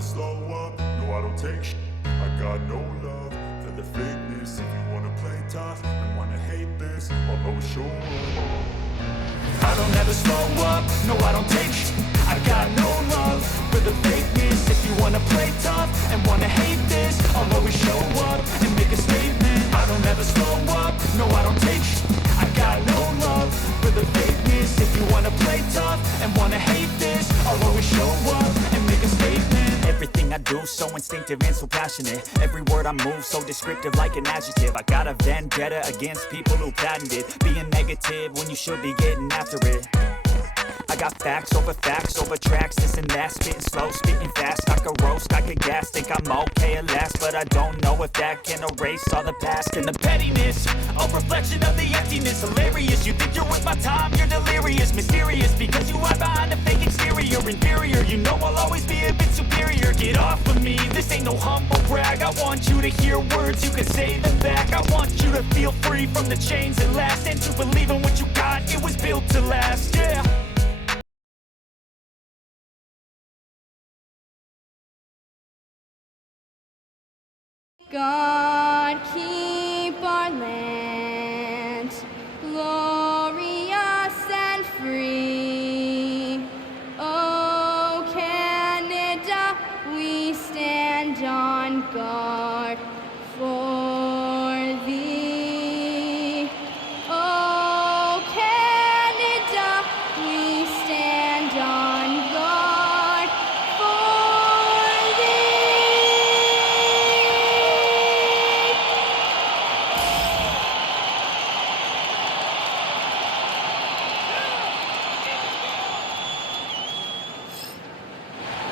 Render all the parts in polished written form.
never slow up, no I don't take shit. I got no love for the fakeness. If you wanna play tough and wanna hate this, I'll always show up. I don't ever slow up, no I don't take shit. I got no love for the fakeness. If you wanna play tough and wanna hate this, I'll always show up and make a statement. I don't ever slow up, no I don't take shit. I got no love for the fakeness. If you wanna play tough and wanna hate this, I'll always show up and make a statement. Everything I do so instinctive and so passionate. Every word I move so descriptive like an adjective. I got a vendetta against people who patented being negative when you should be getting after it. I got facts over tracks, this and that. Spitting slow, spitting fast. I could roast, I could gas. Think I'm okay at last, but I don't know if that can erase all the past. And the pettiness, a reflection of the emptiness. Hilarious, you think you're worth my time, you're delirious. Mysterious, because you hide behind a fake exterior. Inferior, you know I'll always be a bit superior. Get off of me, this ain't no humble brag. I want you to hear words, you can say them back. I want you to feel free from the chains that last, and to believe in what you got, it was built to last, yeah. God keep our land glorious and free. Oh, Canada, we stand on guard for thee. Oh, Canada, we stand on guard for thee.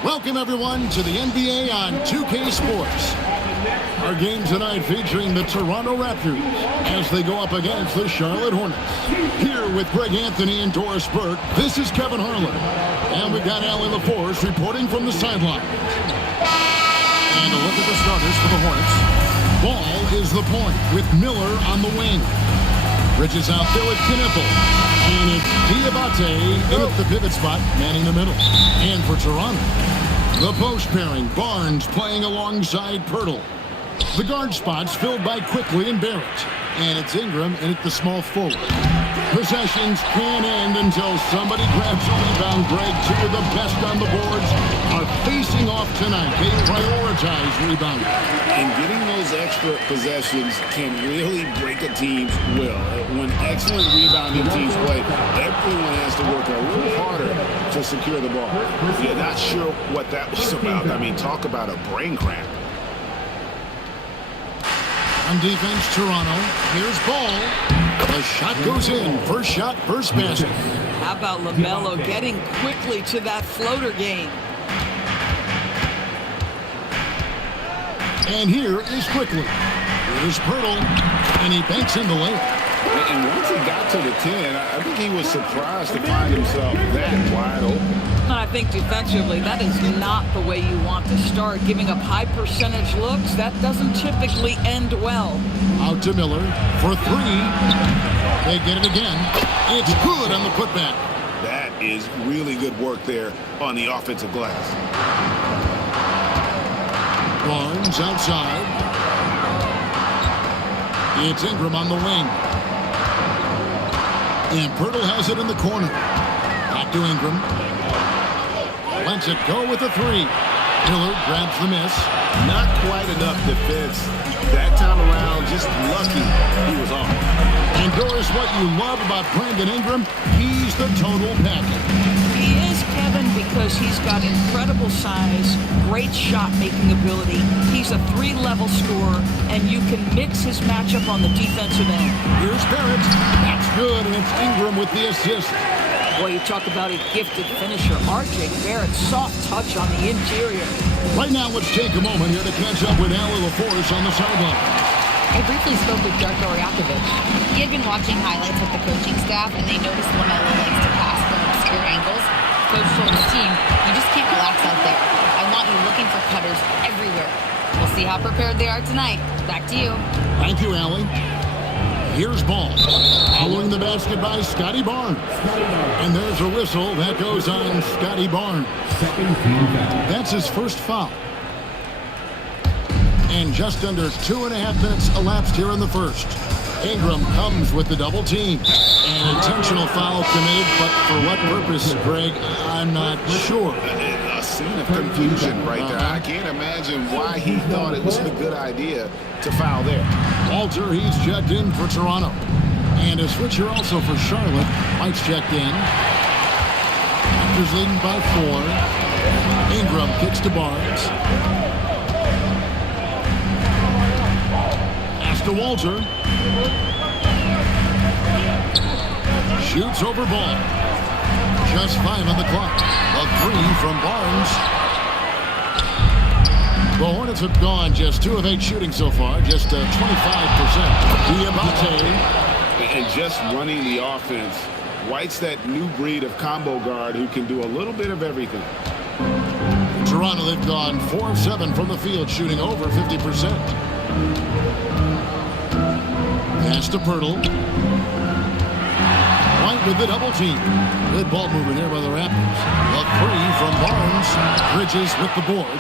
Welcome everyone to the NBA on 2K Sports. Our game tonight featuring the Toronto Raptors as they go up against the Charlotte Hornets. Here with Greg Anthony and Doris Burke, this is Kevin Harlan. And we got Allie LaForce reporting from the sideline. And a look at the starters for the Hornets. Ball is the point with Miller on the wing. Bridges out there with Kniffel. And it's Diabate in at the pivot spot, manning the middle. And for Toronto, the post pairing, Barnes playing alongside Pirtle. The guard spots filled by Quickly and Barrett. And it's Ingram in at the small forward. Possessions can't end until somebody grabs a rebound. Greg, two of the best on the boards are facing off tonight. They prioritize rebounding. And getting those extra possessions can really break a team's will. When excellent rebounding teams play, everyone has to work a little harder to secure the ball. Yeah, not sure what that was about. I mean, talk about a brain cramp. On defense, Toronto. Here's Ball. The shot goes in. First shot, first basket. How about LaMelo getting quickly to that floater game? And here is Quickly. Here's Pirtle. And he banks in the layup. And once he got to the 10, I think he was surprised to find himself that wide open. I think defensively, that is not the way you want to start. Giving up high percentage looks, that doesn't typically end well. Out to Miller for three. They get it again. It's good on the putback. That is really good work there on the offensive glass. Barnes outside. It's Ingram on the wing. And Pirtle has it in the corner. Back to Ingram. Lets it go with a three. Miller grabs the miss. Not quite enough defense that time around. Just lucky he was off. And Doris, what you love about Brandon Ingram, he's the total package. He is, Kevin, because he's got incredible size, great shot-making ability. He's a three-level scorer, and you can mix his matchup on the defensive end. Here's Barrett. That's good, and it's Ingram with the assist. Boy, you talk about a gifted finisher. R.J. Barrett, soft touch on the interior. Right now, let's take a moment here to catch up with Allie LaForce on the sideline. I briefly spoke with Darko Rakovic. He had been watching highlights with the coaching staff, and they noticed LaMelo likes to pass from obscure angles. Coach told his team, you just can't relax out there. I want you looking for cutters everywhere. We'll see how prepared they are tonight. Back to you. Thank you, Allie. Here's ball. Following the basket by Scotty Barnes. And there's a whistle that goes on Scotty Barnes. That's his first foul. And just under 2.5 minutes elapsed here in the first. Ingram comes with the double team. An intentional foul committed, but for what purpose, Greg, I'm not sure. A scene of confusion right there. I can't imagine why he thought it was a good idea to foul there. Walter, he's checked in for Toronto. And a switch here also for Charlotte. White's checked in. Raptors leading by 4. Ingram kicks to Barnes. Pass to Walter. Shoots over ball. Just 5 on the clock. A 3 from Barnes. The Hornets have gone just 2 of 8 shooting so far. Just 25%. Diamante. And just running the offense. White's that new breed of combo guard who can do a little bit of everything. Toronto, they've gone 4 of 7 from the field, shooting over 50%. Pass to Pirtle. White with the double team. Good ball movement here by the Raptors. A 3 from Barnes. Bridges with the board.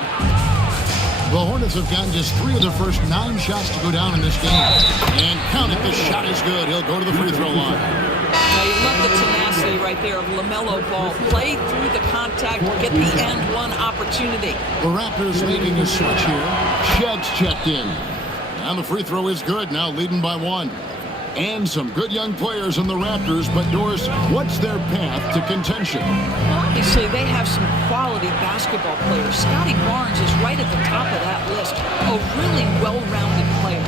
The Hornets have gotten just 3 of their first 9 shots to go down in this game. And count it, the shot is good. He'll go to the free throw line. Now you love the tenacity right there of LaMelo Ball. Play through the contact, get the and one opportunity. The Raptors making a switch here. Shed's checked in. And the free throw is good, now leading by 1. And some good young players in the Raptors, but Doris, what's their path to contention? Obviously, they have some quality basketball players. Scotty Barnes is right at the top of that list. A really well-rounded player.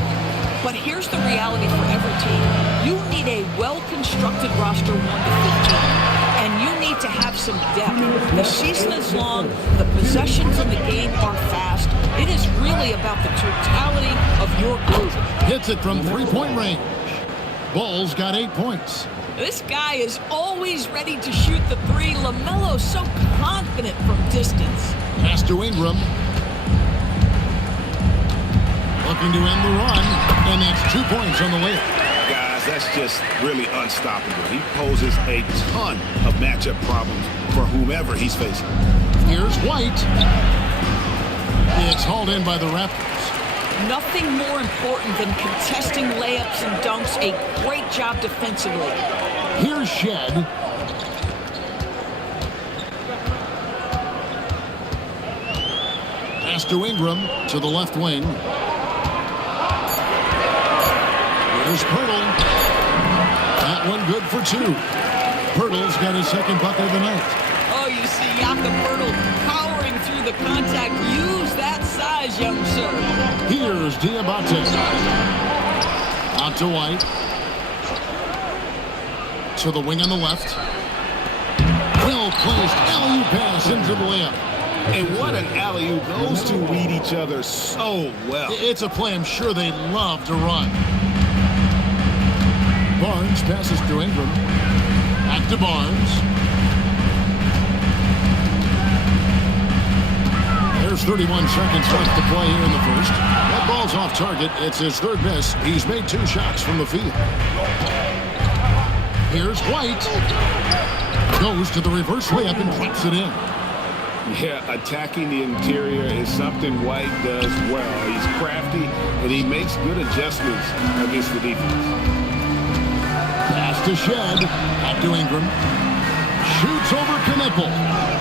But here's the reality for every team. You need a well-constructed roster 1 to 15. And you need to have some depth. The season is long. The possessions in the game are fast. It is really about the totality of your group. Hits it from 3-point range. Ball's got 8 points. This guy is always ready to shoot the 3. LaMelo's so confident from distance. Pass to Ingram. Looking to end the run. And that's 2 points on the layup. Guys, that's just really unstoppable. He poses a ton of matchup problems for whomever he's facing. Here's White. It's hauled in by the Raptors. Nothing more important than contesting layups and dunks. A great job defensively. Here's Shed. Pass to Ingram to the left wing. Here's Pirtle. That one good for 2. Pirtle's got his second bucket of the night. Oh, you see Jakob Pirtle powering through the contact. Use that size, young sir. Here's Diamante. Out to White. To the wing on the left. Well-placed alley-oop pass into the layup. And what an alley-oop. Those two read each other so well. It's a play I'm sure they love to run. Barnes passes to Ingram. Back to Barnes. There's 31 seconds left to play here in the first. That ball's off target. It's his 3rd miss. He's made 2 shots from the field. Here's White. Goes to the reverse layup and drops it in. Yeah, attacking the interior is something White does well. He's crafty, and he makes good adjustments against the defense. Pass to Shed. Back to Ingram. Shoots over Knipple.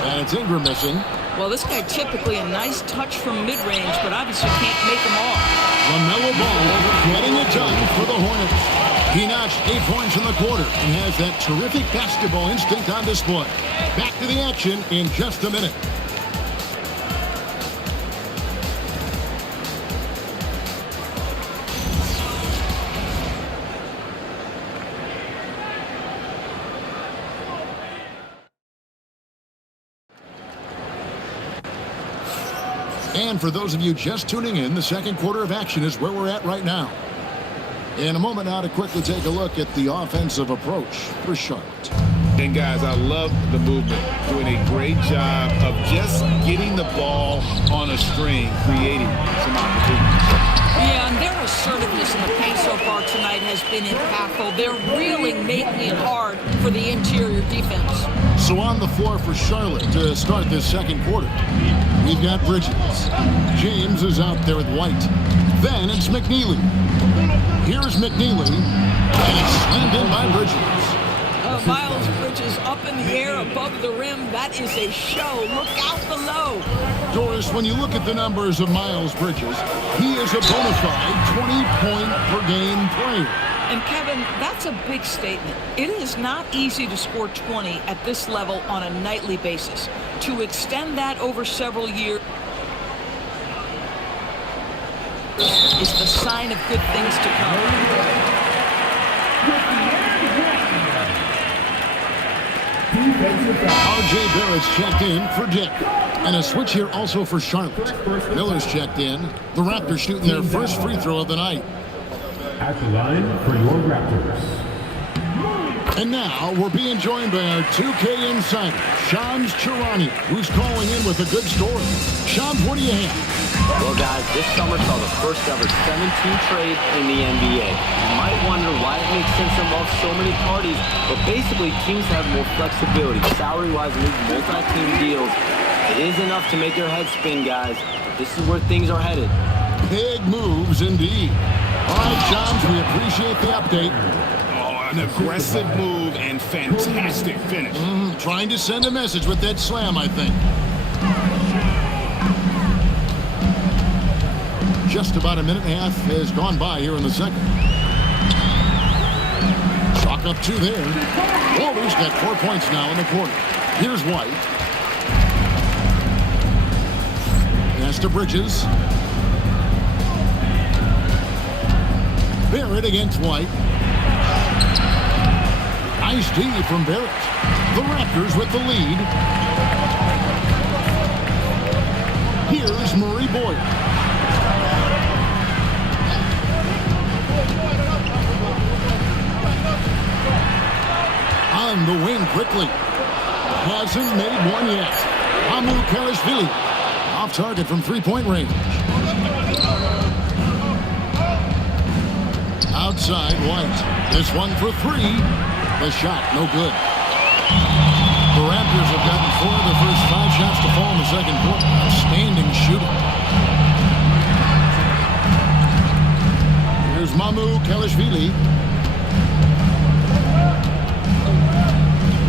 And it's Ingram missing. Well, this guy typically a nice touch from mid-range, but obviously can't make them all. LaMelo Ball getting it done for the Hornets. He notched 8 points in the quarter and has that terrific basketball instinct on display. Back to the action in just a minute. And for those of you just tuning in, the second quarter of action is where we're at right now. In a moment now to quickly take a look at the offensive approach for Charlotte. And guys, I love the movement. Doing a great job of just getting the ball on a string, creating some opportunities. Yeah, and their assertiveness in the paint so far tonight has been impactful. They're really making it hard for the interior defense. So on the floor for Charlotte to start this second quarter, we've got Bridges. James is out there with White. Then it's McNeely. Here's McNeely, and it's slammed in by Bridges. Miles Bridges up in the air above the rim. That is a show. Look out below. Doris, when you look at the numbers of Miles Bridges, he is a bona fide 20-point-per-game player. And Kevin, that's a big statement. It is not easy to score 20 at this level on a nightly basis. To extend that over several years is the sign of good things to come. R.J. Barrett's checked in for Dick. And a switch here also for Charlotte. Miller's checked in. The Raptors shooting their first free throw of the night. At the line for your Raptors. And now we're being joined by our 2K insider, Shams Charania, who's calling in with a good story. Shams, what do you have? Well, guys, this summer saw the first ever 17 trade in the NBA. You might wonder why it makes sense to involve so many parties, but basically teams have more flexibility, salary-wise, and these multi-team deals. It is enough to make your head spin, guys. This is where things are headed. Big moves indeed. All right, Shams, we appreciate the update. Oh, an aggressive move and fantastic finish. Trying to send a message with that slam, I think. Just about a minute and a half has gone by here in the second. Chalk up 2 there. Walter's got 4 points now in the quarter. Here's White. Pass to Bridges. Barrett against White. Nice D from Barrett. The Raptors with the lead. Here's Murray Boyd. On the wing quickly. Hasn't made one yet. Amu Kalashvili. Off target from 3-point range. Outside White. This one for 3. The shot no good. The Raptors have gotten 4 of the first 5 shots to fall in the second quarter. Outstanding shooting. Here's Mamu Kalashvili.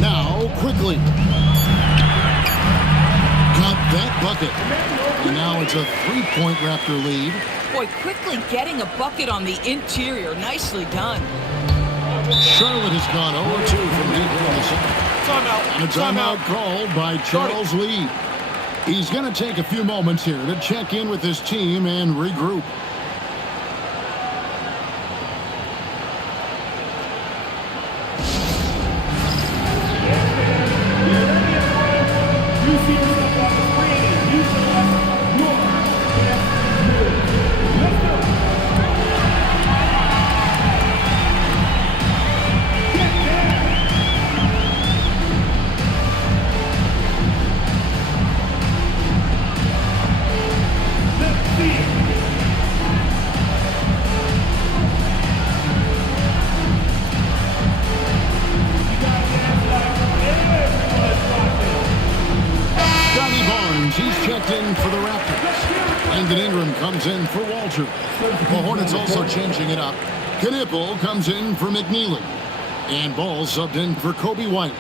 Now, quickly. Got that bucket. And now it's a 3-point Raptor lead. Boy, quickly getting a bucket on the interior. Nicely done. Charlotte has gone 0-2 from deep in the second. And a timeout called by Charles Lee. He's going to take a few moments here to check in with his team and regroup. In for the Raptors. Landon Ingram comes in for Walter. The Hornets also changing it up. Knipple comes in for McNeely. And Ball subbed in for Kobe White.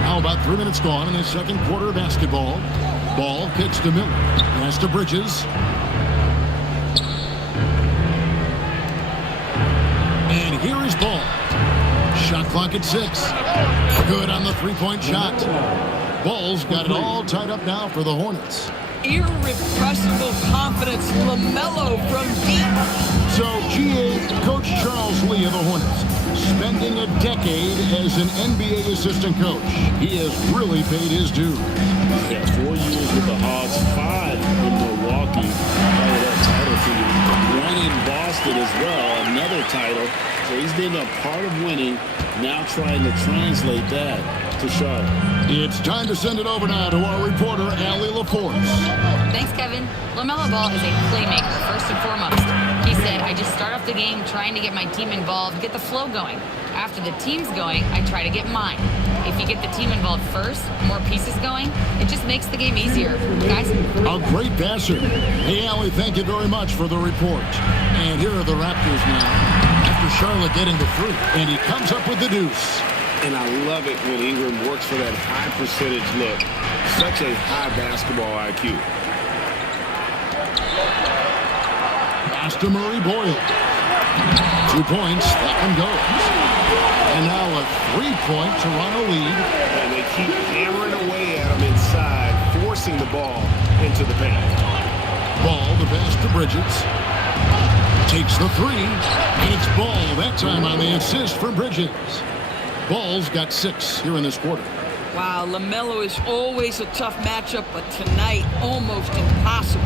Now about 3 minutes gone in the second quarter of basketball. Ball kicks to Miller. Pass to Bridges. And here is Ball. Shot clock at 6. Good on the 3-point shot. Ball's got it all tied up now for the Hornets. Irrepressible confidence. LaMelo from deep. So, GA Coach Charles Lee of the Hornets, spending a decade as an NBA assistant coach. He has really paid his dues. Yeah, 4 years with the Hawks, 5 in Milwaukee. All of that title for you. 1 in Boston as well, another title. So he's been a part of winning, now trying to translate that to Charlote. It's time to send it over now to our reporter, Allie LaForce. Thanks, Kevin. LaMelo Ball is a playmaker, first and foremost. He said, I just start off the game trying to get my team involved, get the flow going. After the team's going, I try to get mine. If you get the team involved first, more pieces going, it just makes the game easier. Guys? A great passer. Hey, Allie, thank you very much for the report. And here are the Raptors now. After Charlotte getting the fruit, and he comes up with the deuce. And I love it when Ingram works for that high percentage look. Such a high basketball IQ. Pass to Murray Boyle. 2 points, that one goes. And now a 3-point Toronto lead. And they keep hammering away at him inside, forcing the ball into the paint. Ball, the pass to Bridges. Takes the 3, and it's Ball that time on the assist from Bridges. Ball's got 6 here in this quarter. Wow, LaMelo is always a tough matchup, but tonight, almost impossible.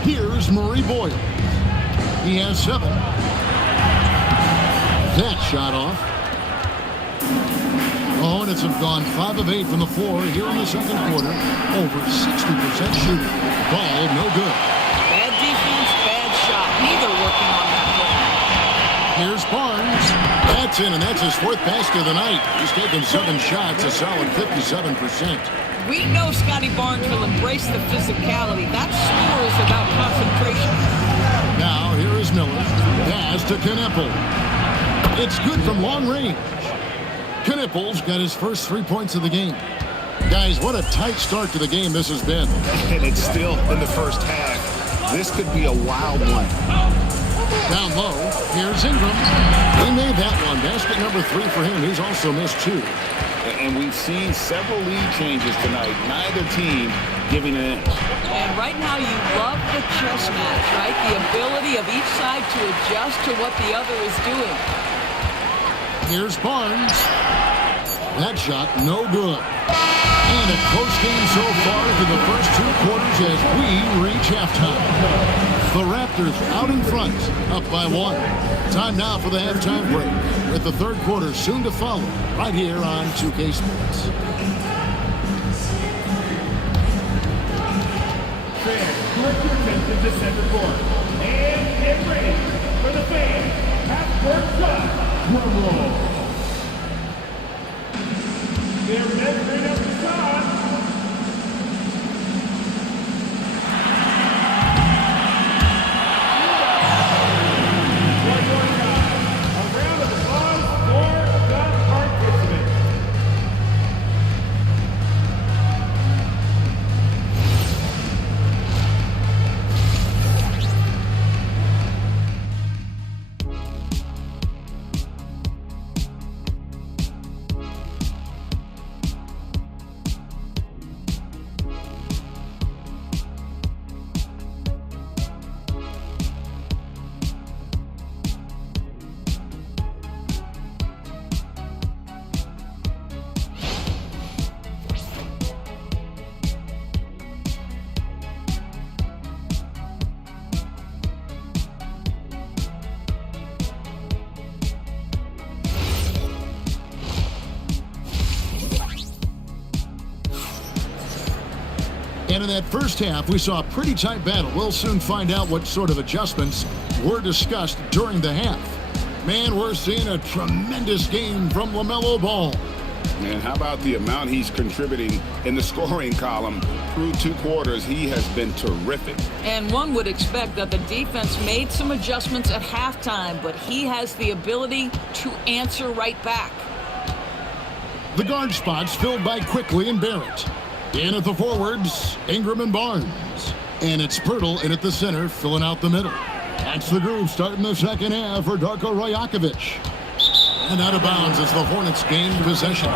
Here's Murray Boyle. He has 7. That shot off. The Hornets have gone 5 of 8 from the floor here in the second quarter. Over 60% shooting. Ball, no good. Bad defense, bad shot. Neither working on that play. Here's Barnes. That's in, and that's his 4th basket of the night. He's taken 7 shots, a solid 57%. We know Scotty Barnes will embrace the physicality. That score is about concentration. Now, here is Miller. Pass to Kneppel. It's good from long range. Kneppel's got his first 3 points of the game. Guys, what a tight start to the game this has been. And it's still in the first half. This could be a wild one. Down low, here's Ingram. He made that one. Basket number 3 for him. He's also missed 2. And we've seen several lead changes tonight. Neither team giving an inch. And right now you love the chess match, right? The ability of each side to adjust to what the other is doing. Here's Barnes. That shot, no good. And a close game so far through the first 2 quarters as we reach halftime. The Raptors out in front, up by 1. Time now for the halftime break, with the third quarter soon to follow, right here on 2K Sports. Fans, direct your attention to center court. And get ready for the fans. Half-court shot. Drum roll. They're measuring up the shot. And in that first half, we saw a pretty tight battle. We'll soon find out what sort of adjustments were discussed during the half. Man, we're seeing a tremendous game from LaMelo Ball. And how about the amount he's contributing in the scoring column through 2 quarters? He has been terrific. And one would expect that the defense made some adjustments at halftime, but he has the ability to answer right back. The guard spots filled by Quickly and Barrett. In at the forwards, Ingram and Barnes. And it's Pirtle in at the center, filling out the middle. That's the groove starting the second half for Darko Rajakovic. And out of bounds as the Hornets gain possession.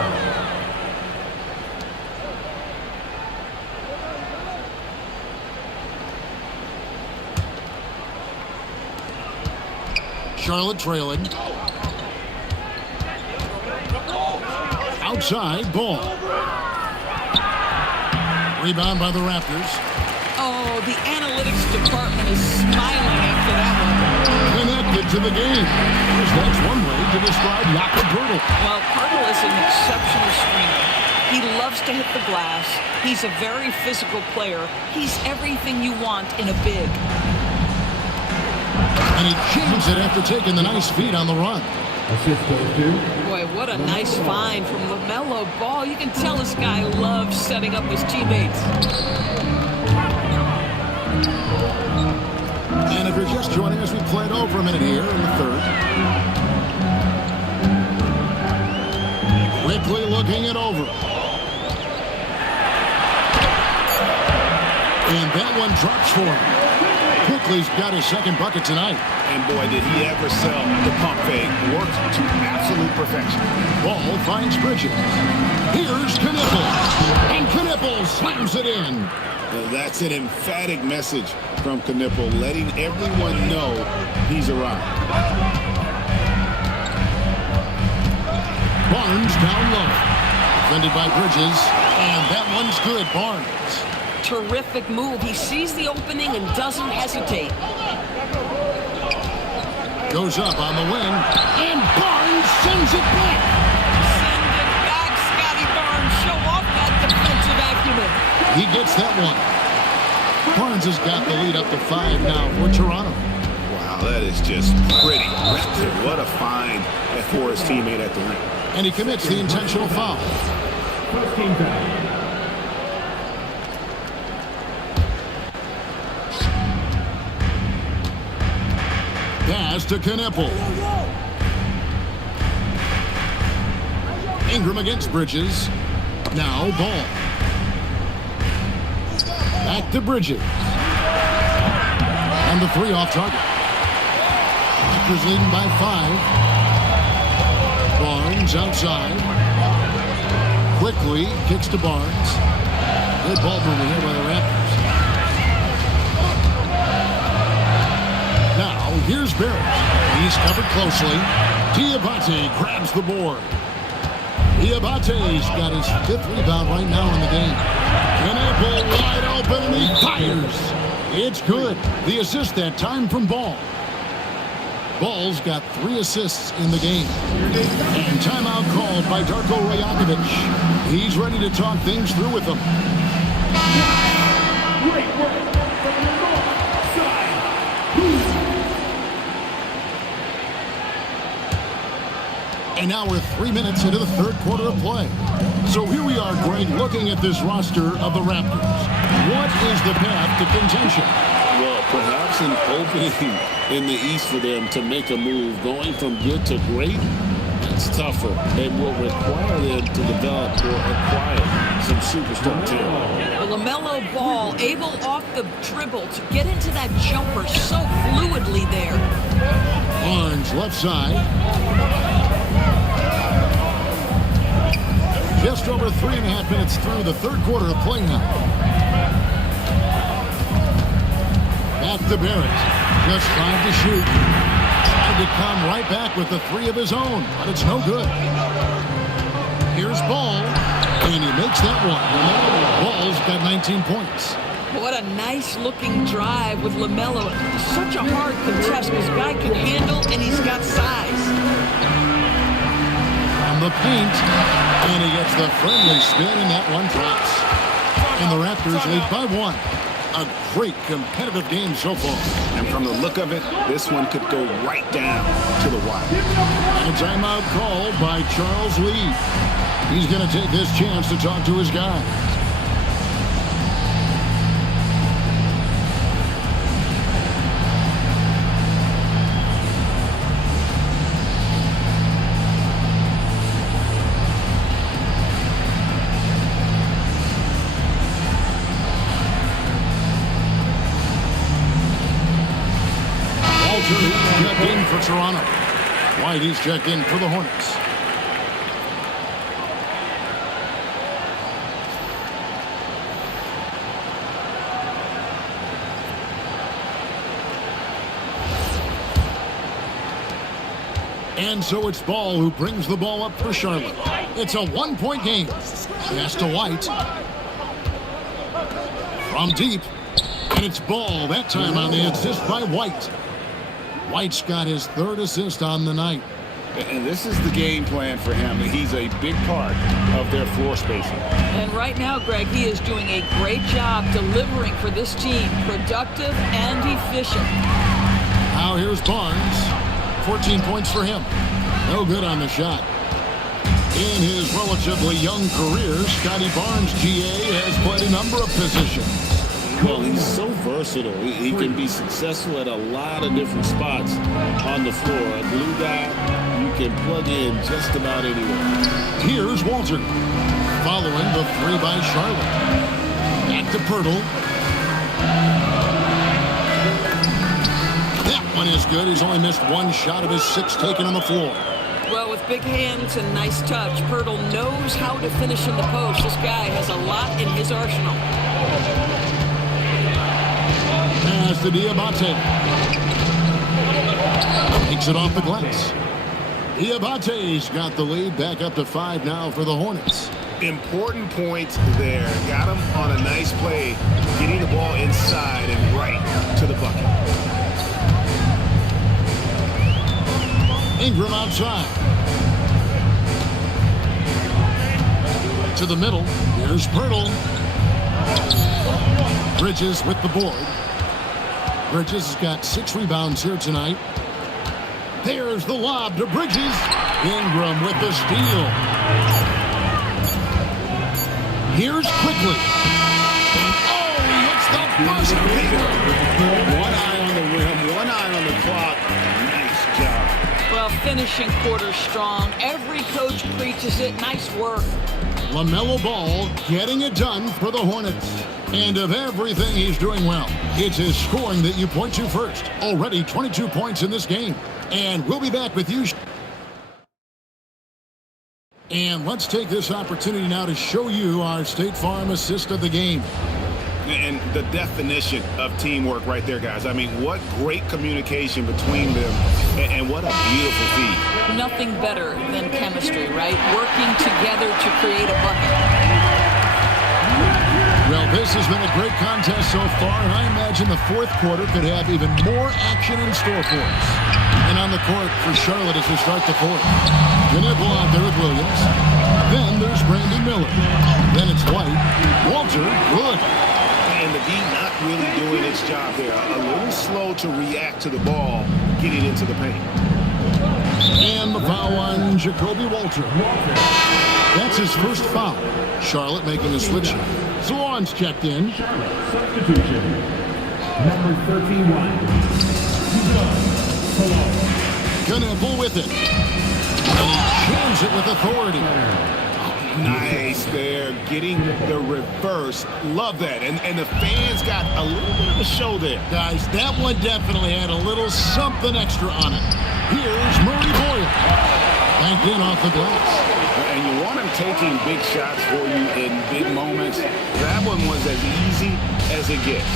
Charlote trailing. Outside, Ball. Rebound by the Raptors. Oh, the analytics department is smiling after that one. Connected to the game. That's one way to describe Jakob Poeltl. Well, Poeltl is an exceptional swinger. He loves to hit the glass. He's a very physical player. He's everything you want in a big. And he changed it after taking the nice feed on the run. Assist goes to Boy, what a nice find from LaMelo Ball. You can tell this guy loves setting up his teammates. And if you're just joining us, we played over a minute here in the third. Quickly looking it over. And that one drops for him. Quickly's got his second bucket tonight. And boy, did he ever sell the pump fake. Worked to absolute perfection. Ball finds Bridges. Here's Knippel. And Knippel slams it in. Well, that's an emphatic message from Knippel, letting everyone know he's arrived. Barnes down low. Defended by Bridges. And that one's good, Barnes. Terrific move. He sees the opening and doesn't hesitate. Goes up on the wing. And Barnes sends it back. Send it back, Scotty Barnes. Show off that defensive acumen. He gets that one. Barnes has got the lead up to 5 now for Toronto. Wow, that is just pretty. What a find for his teammate at the rim. And he commits the intentional foul. first team foul. Pass to Knippel. Ingram against Bridges. Now Ball. Back to Bridges. And the three off target. Raptors leading by 5. Barnes outside. Quickly kicks to Barnes. Good ball movement here by the Raptors. Now here's Barrett. He's covered closely. Diabate grabs the board. Diabate's got his 5th rebound right now in the game. Knippel wide open and he fires. It's good. The assist that time from Ball. Ball's got 3 assists in the game. And timeout called by Darko Rajakovic. He's ready to talk things through with them. Great work from the north side. And now we're 3 minutes into the third quarter of play. So here we are, Greg, looking at this roster of the Raptors. What is the path to contention? Well, perhaps an opening in the East for them to make a move. Going from good to great, that's tougher. It will require them to develop or acquire some superstar talent. Well, LaMelo Ball able off the dribble to get into that jumper so fluidly there. Barnes left side. Just over 3.5 minutes through the third quarter of play now. Back to Barrett. Just trying to shoot. Trying to come right back with the 3 of his own, but it's no good. Here's Ball, and he makes that one. Ball's got 19 points. What a nice-looking drive with LaMelo. Such a hard contest. This guy can handle, and he's got size. From the paint, and he gets the friendly spin, and that one drops. And the Raptors lead by 1. A great competitive game so far. And from the look of it, this one could go right down to the wire. And a timeout called by Charles Lee. He's going to take this chance to talk to his guys. Checked in for Toronto. White, he's checked in for the Hornets. And so it's Ball who brings the ball up for Charlote. It's a 1-point game. Pass to White. From deep. And it's Ball, that time on the assist by White. White's got his 3rd assist on the night. And this is the game plan for him. He's a big part of their floor spacing. And right now, Greg, he is doing a great job delivering for this team. Productive and efficient. Now here's Barnes. 14 points for him. No good on the shot. In his relatively young career, Scotty Barnes, GA, has played a number of positions. Well, he's so versatile. He can be successful at a lot of different spots on the floor. A glue guy, you can plug in just about anywhere. Here's Walter. Following the three by Charlote. Back to Pirtle. That one is good. He's only missed one shot of his 6 taken on the floor. Well, with big hands and nice touch, Pirtle knows how to finish in the post. This guy has a lot in his arsenal. Pass to Diabate. Takes it off the glass. Diabate's got the lead. Back up to 5 now for the Hornets. Important points there. Got him on a nice play, getting the ball inside and right to the bucket. Ingram outside. To the middle. Here's Pirtle. Bridges with the board. Bridges has got 6 rebounds here tonight. There's the lob to Bridges. Ingram with the steal. Here's Quickly. Oh, he hits the buzzer beater. One eye on the rim, one eye on the clock. Nice job. Well, finishing quarter strong. Every coach preaches it. Nice work. LaMelo Ball getting it done for the Hornets. And of everything he's doing well, it's his scoring that you point to first. Already 22 points in this game. And we'll be back with you. And let's take this opportunity now to show you our State Farm assist of the game. And the definition of teamwork right there, guys. I mean, what great communication between them, and what a beautiful feed. Nothing better than chemistry, right? Working together to create a bucket. Well, this has been a great contest so far, and I imagine the fourth quarter could have even more action in store for us. And on the court for Charlotte as we start the fourth. Knipple out there with Williams. Then there's Brandon Miller. Then it's White. Walter, good. And the D not really doing its job there. A little slow to react to the ball getting into the paint. And the foul on Jacoby Walter. That's his first foul. Charlotte making a switch. Swan's checked in. Substitution. Number 31. Knipple with it. And he jams it with authority. Nice there, getting the reverse. Love that. And the fans got a little bit of a show there. Guys, that one definitely had a little something extra on it. Here's Murray Boyle. Back in off the glass. And you want him taking big shots for you in big moments. That one was as easy as it gets.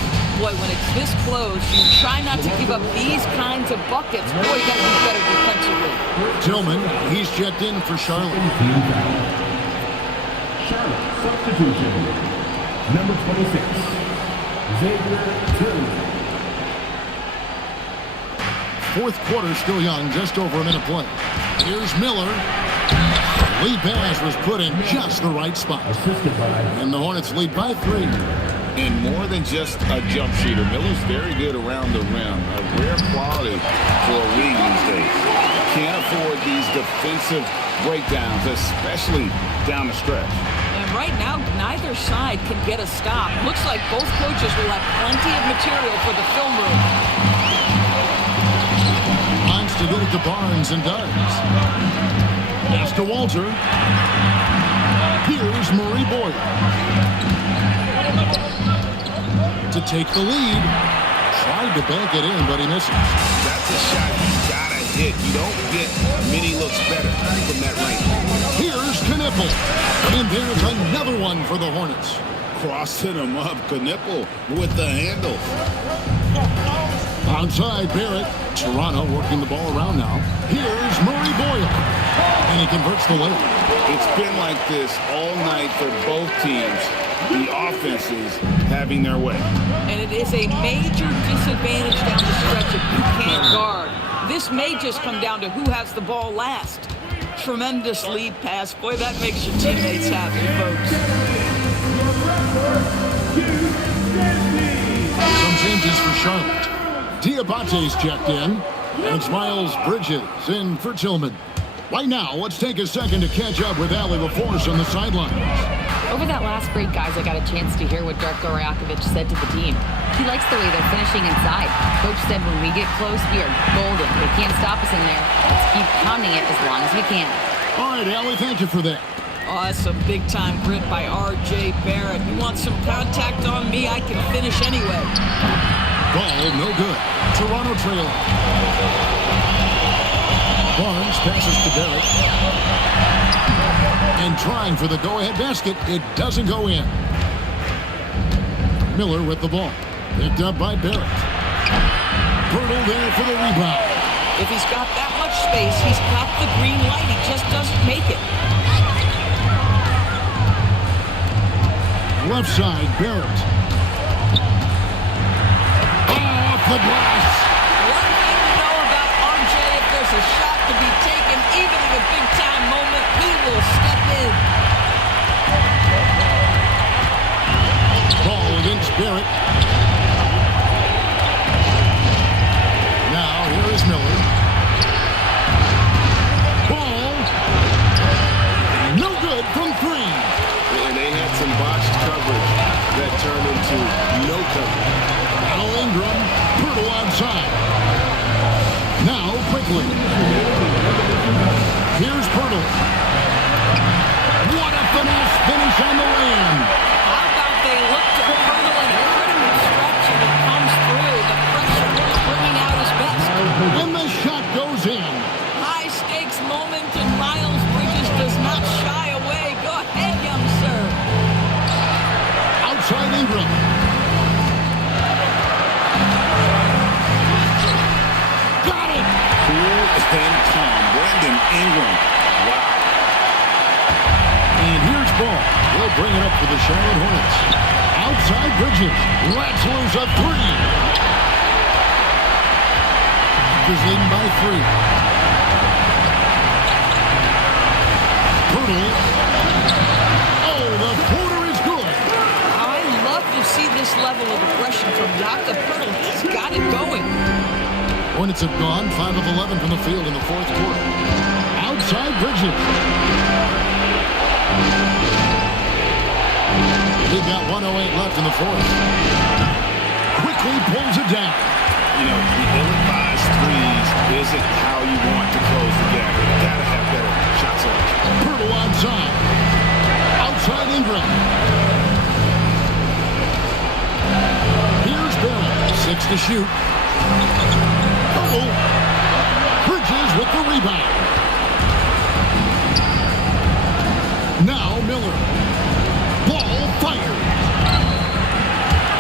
Boy, when it's this close, you try not to give up these kinds of buckets. Boy, you got to be better defensively. Tillman, he's checked in for Charlotte. Charlotte, substitution. Number 26. Xavier Tillman. Fourth quarter still young, just over a minute play. Here's Miller. Lead pass was put in just the right spot. And the Hornets lead by 3. And more than just a jump shooter, Miller's very good around the rim. A rare quality for a wing these days. Can't afford these defensive breakdowns, especially down the stretch. And right now, neither side can get a stop. Looks like both coaches will have plenty of material for the film room. Wants to get it to Barnes and does. Pass to Walter. Here's Murray Boyle. To take the lead. Tried to bank it in, but he misses. That's a shot he's got to hit. You don't get many looks better from that range. Here's Knipple. And there's another one for the Hornets. Crossing him up. Knipple with the handle. Outside Barrett. Toronto working the ball around now. Here's Murray Boyle. And he converts the layup. It's been like this all night for both teams. The offenses having their way. And it is a major disadvantage down the stretch if you can't guard. This may just come down to who has the ball last. Tremendous lead pass. Boy, that makes your teammates happy, folks. Some changes for Charlotte. Diabate's checked in, and it's Miles Bridges in for Tillman. Right now, let's take a second to catch up with Ali LaForce on the sidelines. Over that last break, guys, I got a chance to hear what Darko Rajakovic said to the team. He likes the way they're finishing inside. Coach said when we get close, we are golden. They can't stop us in there. Let's keep pounding it as long as we can. All right, Ali, thank you for that. Oh, that's some big-time grit by R.J. Barrett. You want some contact on me? I can finish anyway. Ball, no good. Toronto trailing. Barnes passes to Barrett. And trying for the go-ahead basket, it doesn't go in. Miller with the ball. Picked up by Barrett. Pirtle there for the rebound. If he's got that much space, he's got the green light. He just doesn't make it. Left side, Barrett. Off the glass. One thing to know about RJ, if there's a shot to be taken, even in a big-time moment, he will step in. Ball against Barrett. Now, here is Miller. Ball. No good from three. And they had some botched coverage that turned into no coverage. Al Ingram, Pirtle outside. Now, quickly. Here's Pirtle. What a finesse finish on the land. How about they look to Pirtle and a critical stretch and it comes through. The pressure bringing out his best. And the shot goes in. High-stakes moment, and Miles Bridges does not shy away. Go ahead, young sir. Outside Ingram. Got it. Cool and calm. Brandon Ingram. Wow. And here's Ball. They'll bring it up for the Charlotte Hornets. Outside Bridges. Rats lose a three. Raptors leading by 3. Pirtle. Oh, the quarter is good. I love to see this level of aggression from Jakob Pirtle. He's got it going. Hornets have gone 5 of 11 from the field in the fourth quarter. Outside Bridges. They've got 1:08 left in the fourth. Quickly pulls it down. You know, the ill-advised threes isn't how you want to close the gap. You gotta have better shot selection. Pirtle outside. Outside Ingram. Here's Barrett. 6 to shoot. Pirtle. Bridges with the rebound. Now Miller. Ball fired.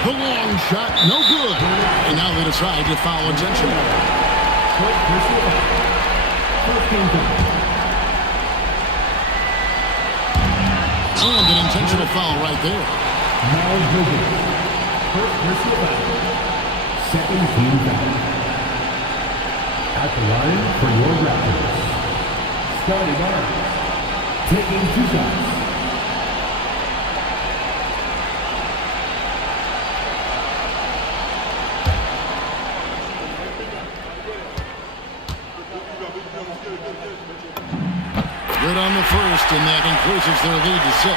The long shot, no good. And now they decide to foul intentionally. And an intentional foul right there. First personal foul. Second team foul. At the line for your Raptors. Scotty Barnes. Taking 2 shots. Good on the first, and that increases their lead to 6.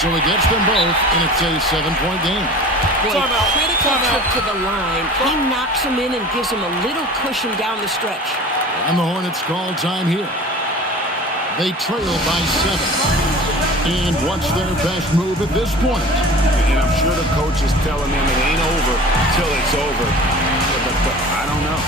So he gets them both, and it's a 7-point game. Boy, critical trip to the line. He knocks him in and gives him a little cushion down the stretch. And the Hornets call time here. They trail by 7. And what's their best move at this point? And I'm sure the coach is telling them it ain't over till it's over. But I don't know.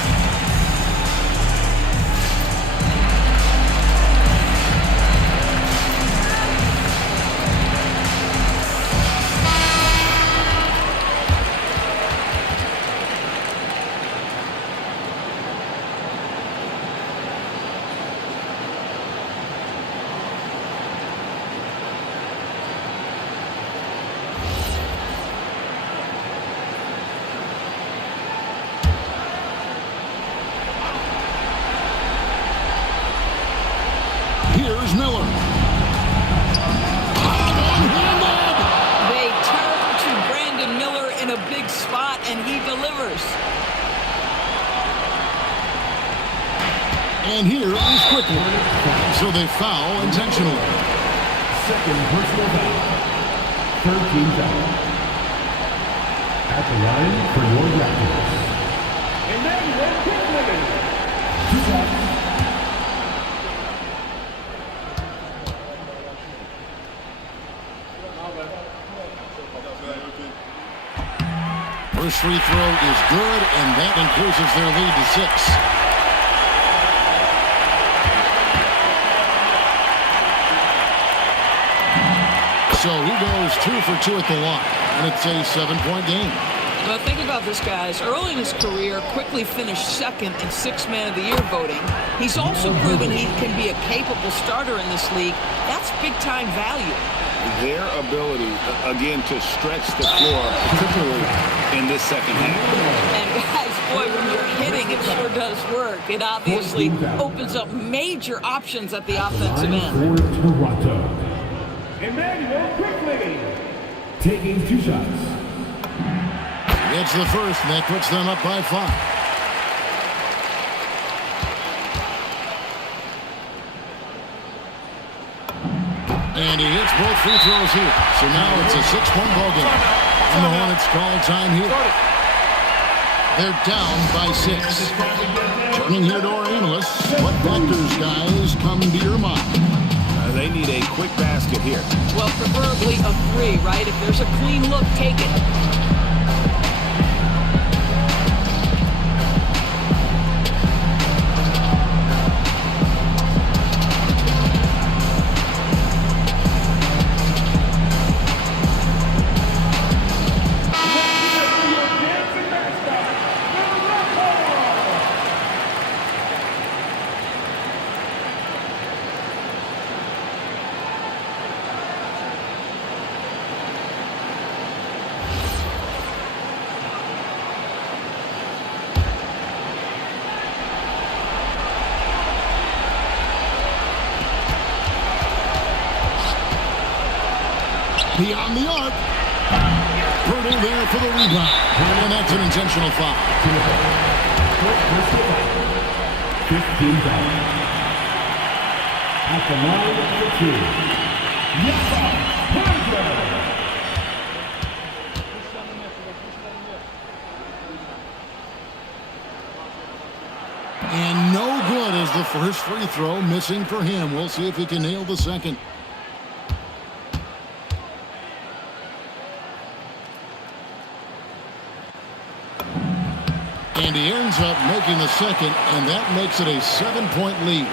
yours. And here is quickly. So they foul intentionally. Second personal foul. 13 foul. At the line for your Raptors. And then quickly. 2 shots. First free throw is good, and that increases their lead to 6. So he goes 2 for 2 at the line, and it's a 7-point game. Well, think about this, guys. Early in his career, quickly finished second in 6th Man of the Year voting. He's also proven he can be a capable starter in this league. That's big-time value. Their ability, again, to stretch the floor, particularly in this second half. And guys, boy, when you're hitting, it sure does work. It obviously opens up major options at the offensive end. For Toronto. Emmanuel quickly. Taking 2 shots. It's the first, and that puts them up by 5. And he hits both free throws here. So now it's a 6-point ball game. And the Hornets call time here. They're down by 6. Turning here to our analysts. What factors, guys, come to your mind? They need a quick basket here. Well, preferably a 3, right? If there's a clean look, take it. Beyond the arc. Purdue there for the rebound. And that's an intentional foul. 15 foul. At the line for 2. And no good as the first free throw missing for him. We'll see if he can nail the second. And he ends up making the second, and that makes it a 7-point lead.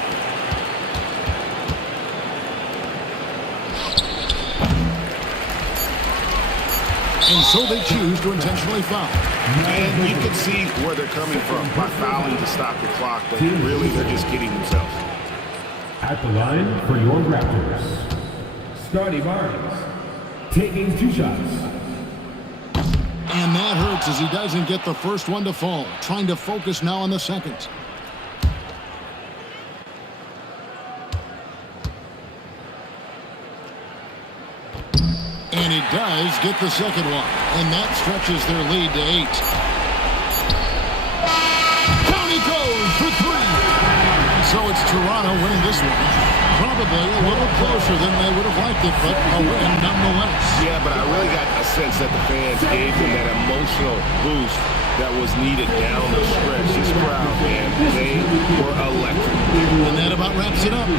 And so they choose to intentionally foul. And you can see where they're coming from by fouling to stop the clock, but really they're just kidding themselves. At the line for your Raptors, Scotty Barnes, taking 2 shots. And that hurts as he doesn't get the first one to fall. Trying to focus now on the second. And he does get the second one. And that stretches their lead to 8. Down he goes for 3. So it's Toronto winning this one. Probably a little closer than they would have liked it, but a win nonetheless. Yeah, but I really got a sense that the fans gave them that emotional boost that was needed down the stretch. This crowd, man, they were electric. And that about wraps it up.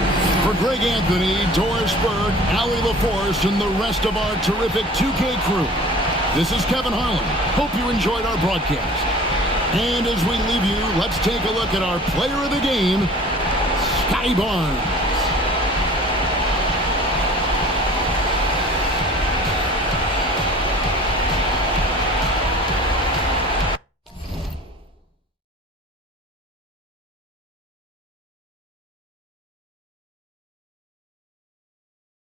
For Greg Anthony, Doris Berg, Allie LaForce, and the rest of our terrific 2K crew, this is Kevin Harlan. Hope you enjoyed our broadcast. And as we leave you, let's take a look at our player of the game, Scotty Barnes.